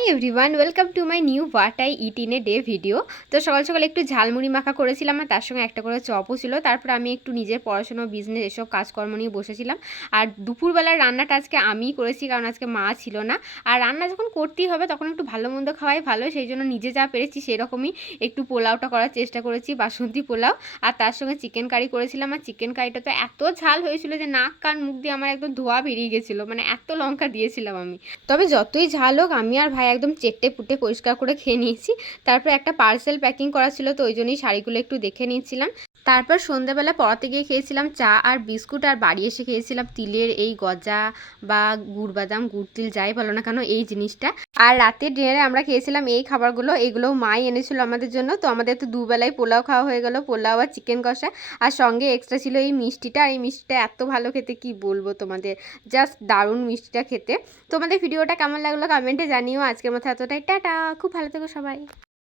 Hi everyone, welcome to my new what I it in a day video. তো সকাল সকাল একটু ঝালমুড়ি মাখা করেছিলাম আর তার সঙ্গে একটা করে চপও ছিল। তারপর আমি একটু নিজের পড়াশোনা, বিজনেস এসব কাজকর্ম নিয়ে বসেছিলাম। আর দুপুরবেলার রান্নাটা আজকে আমিই করেছি, কারণ আজকে মা ছিল না। আর রান্না যখন করতেই হবে তখন একটু ভালো মন্দ খাওয়াই ভালো, সেই জন্য নিজে যা পেরেছি সেরকমই একটু পোলাওটা করার চেষ্টা করেছি, বাসন্তী পোলাও। আর তার সঙ্গে চিকেন কারি করেছিলাম। আর চিকেন কারিটা তো এত ঝাল হয়েছিল যে নাক কান মুখ দিয়ে আমার একদম ধোয়া বেরিয়ে গেছিলো, মানে এত লঙ্কা দিয়েছিলাম আমি। তবে যতই ঝাল হোক আমি আর ভাই একদম চেটে পুটে পরিষ্কার করে খেয়ে নিয়েছি। তারপর একটা পার্সেল প্যাকিং করা ছিল, তো ওই জন্যই শাড়িগুলো একটু দেখে নিয়েছিলাম। তারপর সন্ধ্যাবেলা পড়াতে গিয়ে খেয়েছিলাম চা আর বিস্কুট, আর বাড়ি এসে খেয়েছিলাম তিলের এই গজা বা গুড় বাদাম, গুড় তিল যাই বলো না কেন এই জিনিসটা। আর রাতের ডিনারে আমরা খেয়েছিলাম এই খাবারগুলো, এগুলোও মাই এনেছিল আমাদের জন্য। তো আমাদের তো দুবেলায় পোলাও খাওয়া হয়ে গেল, পোলাও আর চিকেন কষা। আর সঙ্গে এক্সট্রা ছিল এই মিষ্টিটা। এই মিষ্টিটা এত ভালো খেতে, কি বলবো তোমাদের, জাস্ট দারুণ মিষ্টিটা খেতে। তোমাদের ভিডিওটা কেমন লাগলো কমেন্টে জানিও। আজকের মতো এতটাই, টাটা, খুব ভালো থেকো সবাই।